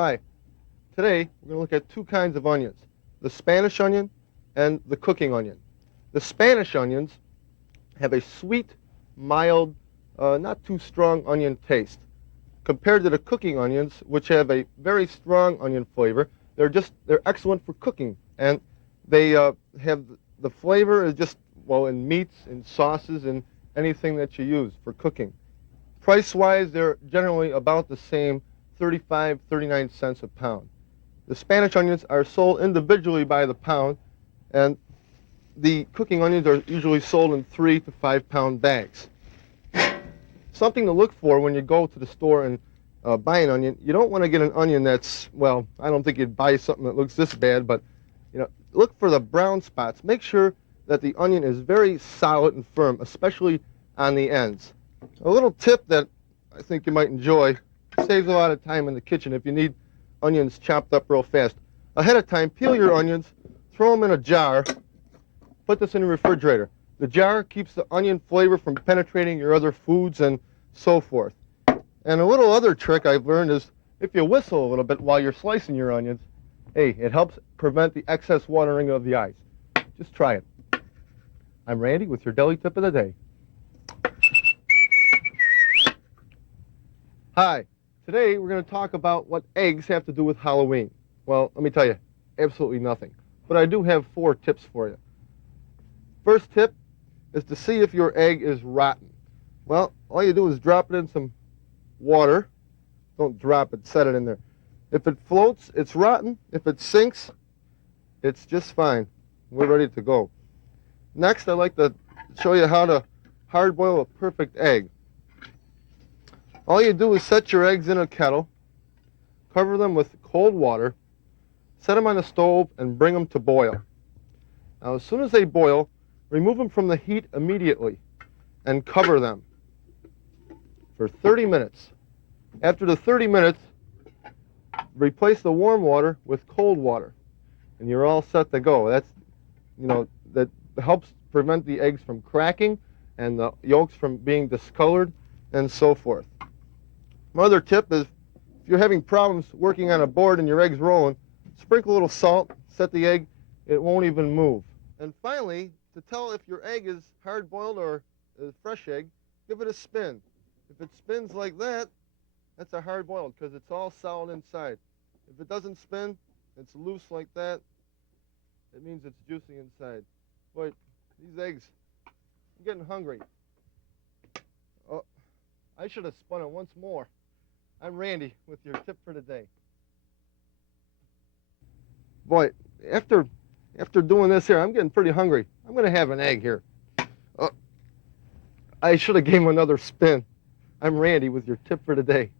Hi. Today we're going to look at two kinds of onions, the Spanish onion and the cooking onion. The Spanish onions have a sweet, mild, not too strong onion taste. Compared to the cooking onions, which have a very strong onion flavor, they're excellent for cooking, and they have the flavor is just, well, in meats, in sauces, and anything that you use for cooking. Price-wise, they're generally about the same, 35, 39 cents a pound. The Spanish onions are sold individually by the pound, and the cooking onions are usually sold in 3 to 5 pound bags. Something to look for when you go to the store and buy an onion, you don't want to get an onion that's, well, I don't think you'd buy something that looks this bad, but look for the brown spots. Make sure that the onion is very solid and firm, especially on the ends. A little tip that I think you might enjoy, saves a lot of time in the kitchen if you need onions chopped up real fast. Ahead of time, peel your onions, throw them in a jar, put this in the refrigerator. The jar keeps the onion flavor from penetrating your other foods and so forth. And a little other trick I've learned is if you whistle a little bit while you're slicing your onions, hey, it helps prevent the excess watering of the eyes. Just try it. I'm Randy with your Deli Tip of the Day. Hi. Today we're going to talk about what eggs have to do with Halloween. Well, let me tell you, absolutely nothing. But I do have 4 tips for you. First tip is to see if your egg is rotten. Well, all you do is drop it in some water. Don't drop it, set it in there. If it floats, it's rotten. If it sinks, it's just fine. We're ready to go. Next, I'd like to show you how to hard boil a perfect egg. All you do is set your eggs in a kettle, cover them with cold water, set them on the stove, and bring them to boil. Now, as soon as they boil, remove them from the heat immediately and cover them for 30 minutes. After the 30 minutes, replace the warm water with cold water, and you're all set to go. That helps prevent the eggs from cracking and the yolks from being discolored and so forth. My other tip is if you're having problems working on a board and your egg's rolling, sprinkle a little salt, set the egg, it won't even move. And finally, to tell if your egg is hard-boiled or a fresh egg, give it a spin. If it spins like that, that's a hard-boiled because it's all solid inside. If it doesn't spin, it's loose like that, it means it's juicy inside. Boy, these eggs, I'm getting hungry. Oh, I should have spun it once more. I'm Randy with your tip for the day. Boy, after doing this here, I'm getting pretty hungry. I'm going to have an egg here. I should have gave him another spin. I'm Randy with your tip for the day.